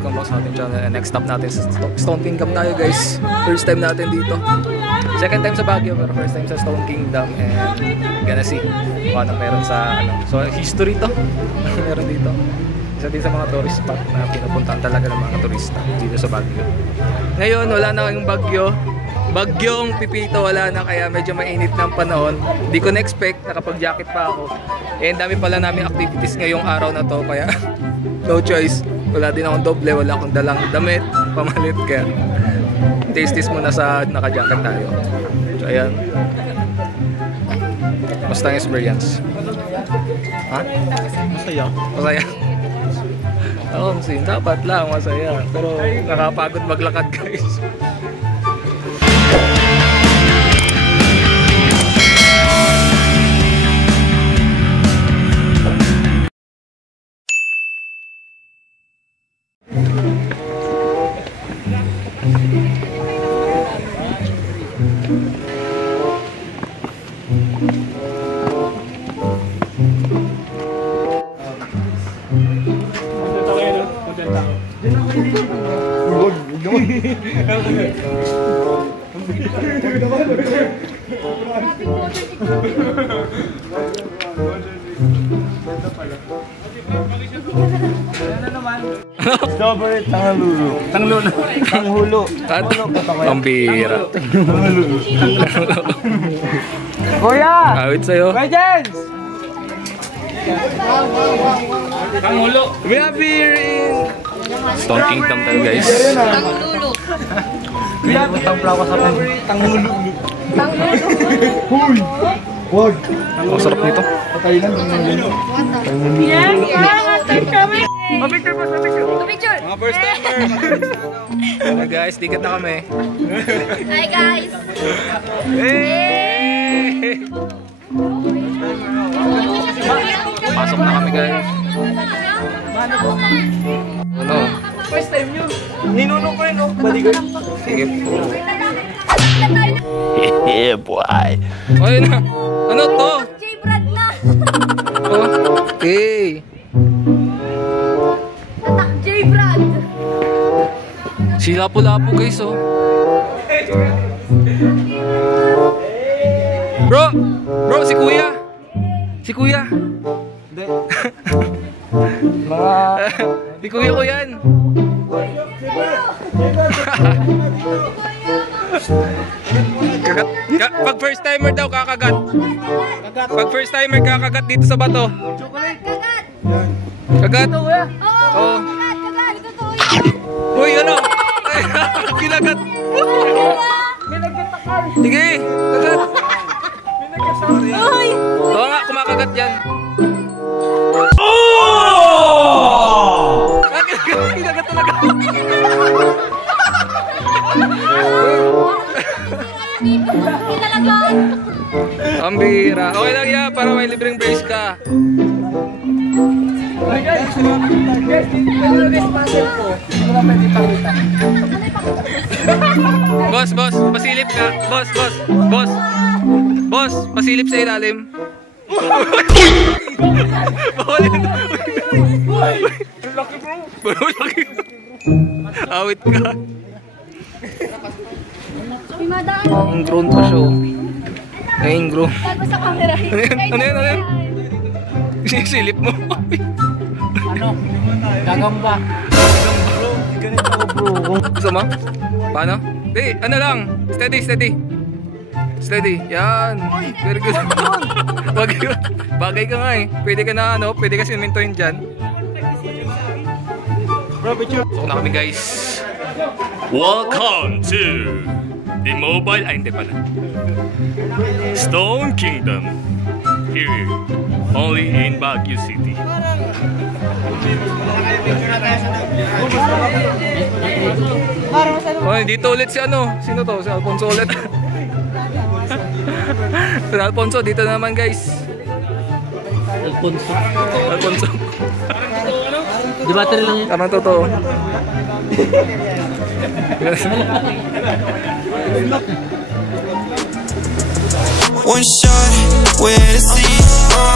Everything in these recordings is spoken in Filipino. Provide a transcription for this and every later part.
welcome back sa ating channel. And next stop natin sa Stone Kingdom tayo guys. First time natin dito. Second time sa Baguio pero first time sa Stone Kingdom. And gonna see kung ano meron sa ano. So history to. Meron dito. Isa din sa mga tourist spot na pinupuntahan talaga ng mga turista dito sa Baguio. Ngayon wala na kayong bagyo. Bagyong Pipito wala na kaya medyo mainit ng panahon. Hindi ko na-expect, nakapag-jacket pa ako. And dami pala namin activities ngayong araw na to kaya no choice. Wala din akong doble, wala akong dalang damit, pamalit kaya tastis muna sa naka-jacket tayo. So ayan. Basta ang experience. Ha? Masaya. Masaya. Oo, dapat lang masaya. Pero nakapagod maglakad guys. Strawberry tanglulo. Tanghulo. Pambira. Kuya! Awit sa'yo. Kuya Jens! Tanghulo. We are here in Stone Kingdom tayo guys. Tanglulo. Kuya, tangpla ko sa tanghulo. Huy! Wag! Ang sarap nito. Patay lang. Picture. Mga first timer. Hey guys, dikat na kami. Hi guys. Hey! Pasok na kami guys. Ano? First time nyo. Ninunong ko rin, no? Balikan. Sige po. Yeah, boy. Ayun na. Ano to? J-Brad na. Okay. Tatak J-Brad. Si Lapu-Lapu guys oh. Bro, si Kuya. Si Kuya. Hindi. Mga... Si Kuya ko yan. Pag first timer daw kakagat. Pag first timer kakagat dito sa bato. Kagat. Kagat. Oo. Kagat. Totoo yan. Uy, ano? Kinagat. Sige, kagat. Uy. Oo nga, kumakagat yan. Kinagat talaga. Kinalagaan. Ang bira. Okay lang yan, para may libreng brace ka. Boss, pasilip ka. Boss, pasilip sa ilalim. Laki bro. Laki. Awit ka. Ang drone pa siya oh. Ang drone. Bago sa camera. Ano yan? Silip mo. Ano? Gagamba. Bro, ganito ako bro. Gusto mo? Paano? Di, ano lang. Steady. Yan. Very good. Bagay ka nga eh. Pwede ka na ano, pwede ka simintuin dyan. Bro, picture. So na kami guys. Welcome to the mobile, ay hindi pala. Stone Kingdom. Here, only in Baguio City. Oh, dito ulit si ano? Sino to? Si Alfonso ulit. Si Alfonso, dito naman guys. Alfonso. Di battery lang yan. Tamang totoo. One shot, we're in the sea.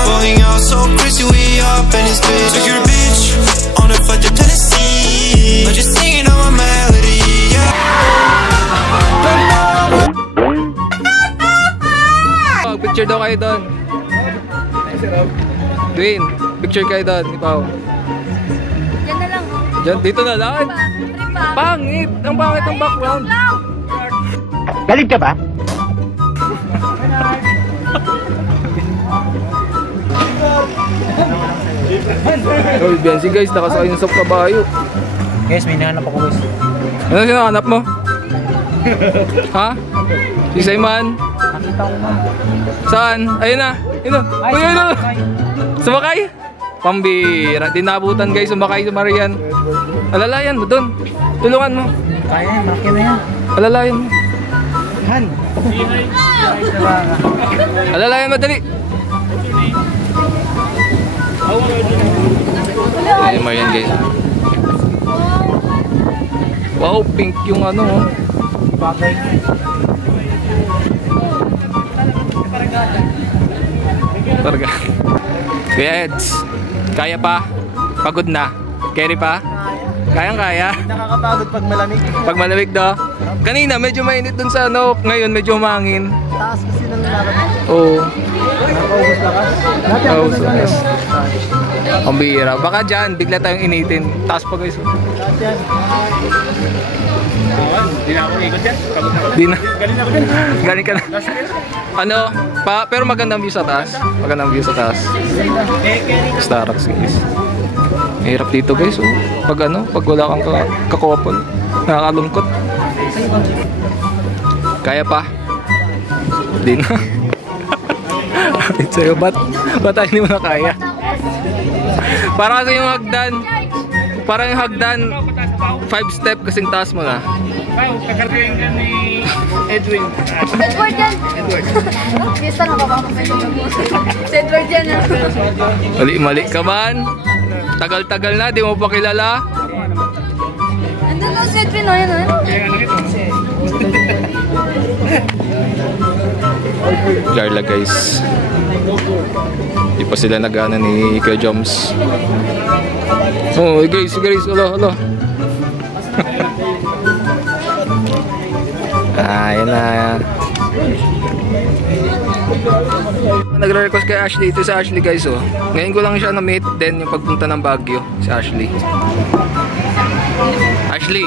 Going out so crazy, we up in this bitch. Took your bitch on a flight to Tennessee. kayo doon. Dwayne, picture kayo doon, ni Pao. Diyan na lang. Diyan, dito na lang. Free pa. Pangit! Ang pangit ng background. Galit ka ba? Oh, Biancy guys, nakasakay na sa kabayo. Guys, may nahanap ako guys. Ano sinahanap mo? Ha? Si Simon? Nakita ko man. Saan? Ayun na. Ayun na. Uy, ayun na. Sumakay? Pambira. Dinabutan guys, sumakay si Marian. Alalayan mo dun. Tulungan mo. Kaya yan, malaki na yan. Alalayan mo. Han! Alalayan mo, dali. Ayun, Marian guys. Wow, pink yung ano. Oh. Bagay. Targa. Kuya Eds, kaya pa? Pagod na? Carry pa? Kayang-kaya? Nakakapagod pag malamig. Pag malamig daw? Kanina medyo mainit dun sa ano, ngayon medyo humangin. Taas kasi ng lakas. Oo. Nakaubos lakas. Dati Oo, ako so, nag-ano. yes. Ang bihira. Baka dyan, bigla tayong initin. Taas pa guys. Dati yan. Hindi na ako ikot yan. Pagod na ako. Di na. Galing ako dyan. Galing ka na. Ano, pero magandang view sa taas. Magandang view sa taas. Starbucks guys. Mahirap dito guys. Oh. Pag ano, pag wala kang kakopol. Nakakalungkot. Kaya pa? Di na. Sa'yo, ba't tayo hindi mo na kaya? Parang kasi yung hagdan. Parang yung hagdan 5 step kasing taas mo na. Wow, kakargayin ka ni Edwin. Edward yan. Edward. Pista na ba mo? Si Edward yan ah. Mali ka man. Tagal-tagal na, di mo pa kilala. Andun na si Edwin o yan o. Kaya ano ito? Garla guys. Di pa sila nag-ano ni Kuya Joms. Oh guys, alo. Ayan na. Nagre-request kay Ashley. Ito si Ashley guys oh. Ngayon ko lang siya na-meet. Then yung pagpunta ng Baguio. Si Ashley. Ashley,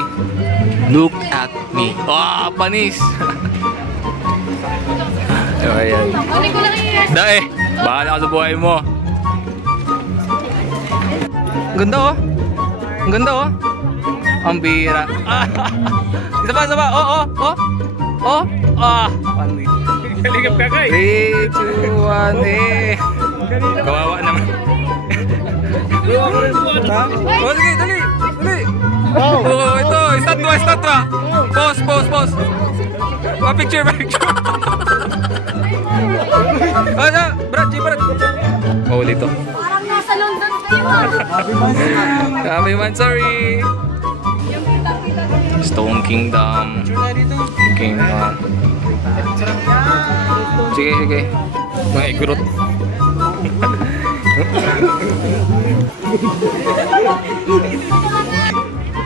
look at me. Ah, panis. Ayan. Kunin ko lang yung Dae, bahala ka sa buhay mo. Ang ganda oh. Ang ganda oh. Ang bira. Isa pa. Oh. Panis. Galigap ka kay. 3, 2, 1, eh. Kawawa naman. Ha? Oh, sige, dali. Oh, ito. Start to. Pause. Picture. Ano? Brad. Oh, dito. parang nasa London kayo ah. Happy Mansari. Stone Kingdom. Sige. Mga igurot.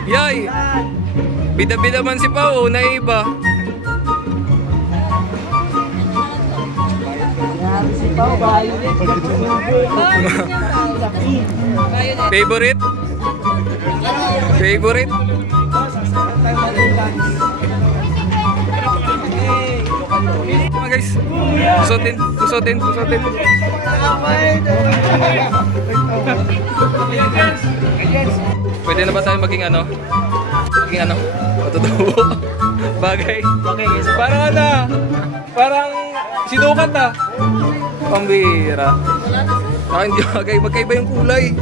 Yay! Bida-bida man si Pao, naiba. Favorite? Mga guys, susutin. Pwede na ba tayo maging ano? Matutubo. Bagay. Parang sinukat ah. Pambira. Hindi bagay, magkaiba yung kulay.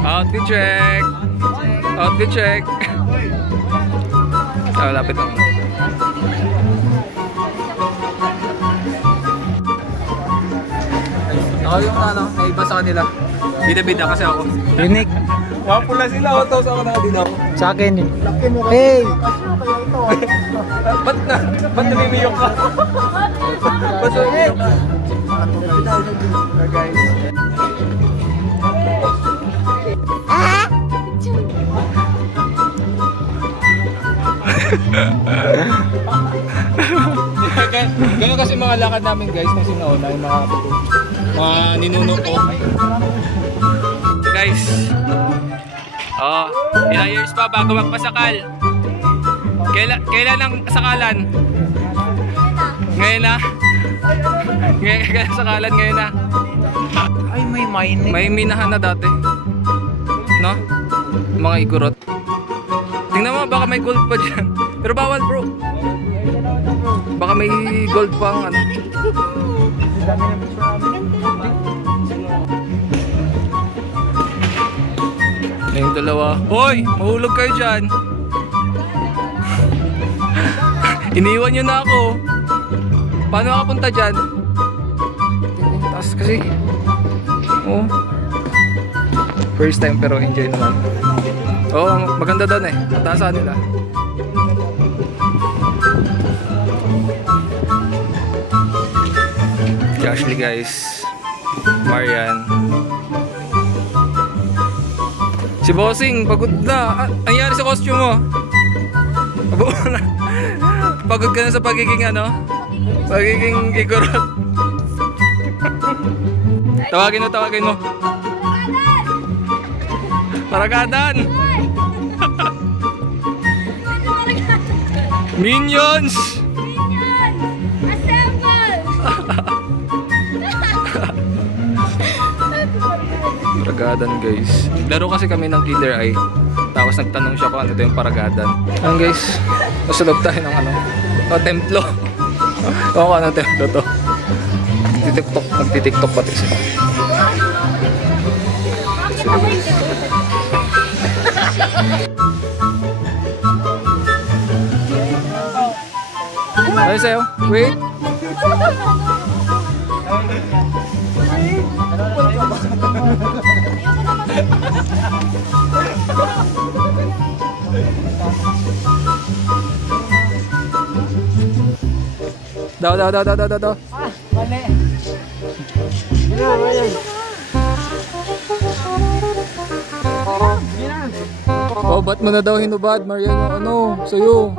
Outfit check. Lapit lang. Ako yung naiba sa kanila. Bida-bida kasi ako. Unique. Wapula sila, tapos ako nakadin ako. Sa akin din. Hey! Ba't namimiyok ka? Ba't namimiyok ka? Guys. Ganun kasi mga lakad namin guys nung sinauna, yung mga ninuno ko. Guys, ilang years pa bago magpasakal? Kailan ang sakalan? Ngayon na? Kailan sakalan ngayon na? Ay, may mining. May minahan na dati. No? Mga igurot. Tingnan mo, baka may gold pa dyan. Pero bawal bro. Baka may gold pa ang ano. Yung dalawa. Hoy! Mahulog kayo dyan. Iniwan nyo na ako. Paano makapunta dyan? Taas kasi. Oh. First time pero enjoy naman. Oh, maganda doon eh. Taasan nila. Ashley guys. Marian. Si Bossing, pagod na. Ang nangyari sa costume mo? Pagod ka na sa pagiging ano? Pagiging igorot. Tawagin mo. Paragadan! Minions! Assemble! Paragadan guys. Laro kasi kami ng Killer Eye. Tapos nagtanong siya kung ano ito yung paragadan. Ayan guys. Nasulog tayo ng ano. Templo. Kung ano templo to. Nagtitiktok pati siya. Ay sa'yo. Wait. Daw. Mali. Oh, ba't mo na daw hinubad, Marian, yung ano, sa'yo?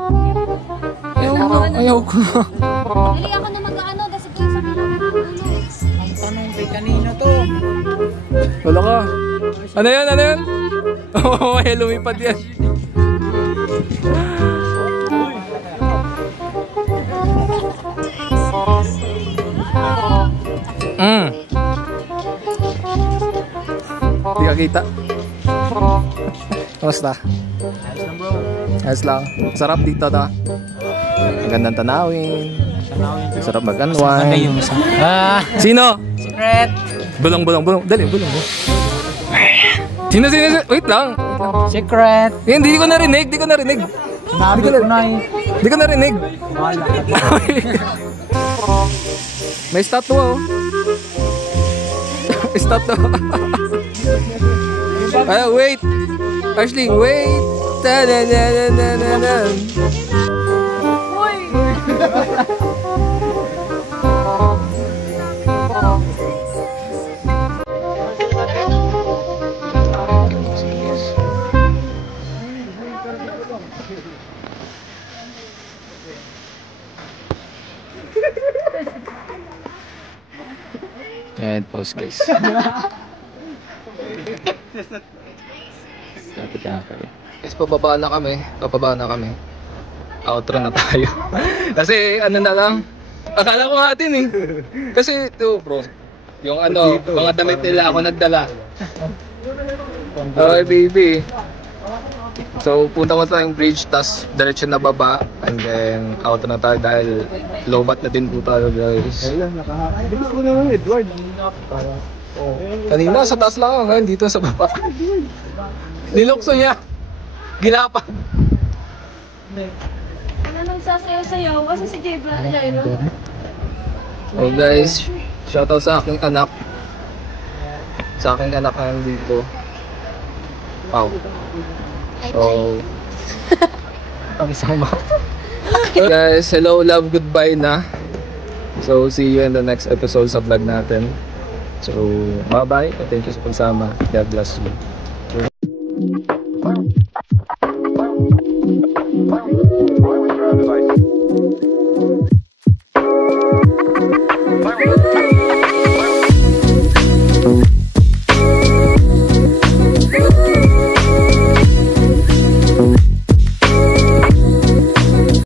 Ayaw ko na. Dali ako na mag-ano, kasi kaya sa mga Ang tanong kay kanino to? Wala ka. Ano yan? Oo, may lumipad yan. Di ka kita. Kamusta? Ayos lang. Sarap dito na. Ang gandang tanawin. Sarap mag-unwind. Sino? Secret. Bulong. Dali, bulong mo. Sino? Wait lang. Secret. Hindi ko narinig. Sinabi ko na eh. Hindi ko narinig. Wala. May statue oh. Statue. Ay, wait. Ashley, wait. Ayan, pause guys. Guys, pababa na kami. Outro na tayo. Kasi ano na lang, akala ko atin eh. Kasi ito bro, yung ano, mga damit nila ako nagdala. Okay baby. So punta mo tayong bridge, tas diretso na baba. And then outro na tayo dahil lobat na din po tayo guys. Bilis ko naman Edward. Kanina sa taas lang ako, ngayon dito sa baba. Nilukso niya. Ginapag. Ano nang sasayaw-sayaw? Kasi si Jebra, no? Oh guys, shoutout sa aking anak. Sa aking anak na dito. Wow. So, ang isang guys, hello, love, goodbye na. So, see you in the next episode sa vlog natin. So, bye-bye. Thank you sa pagsama. God bless you.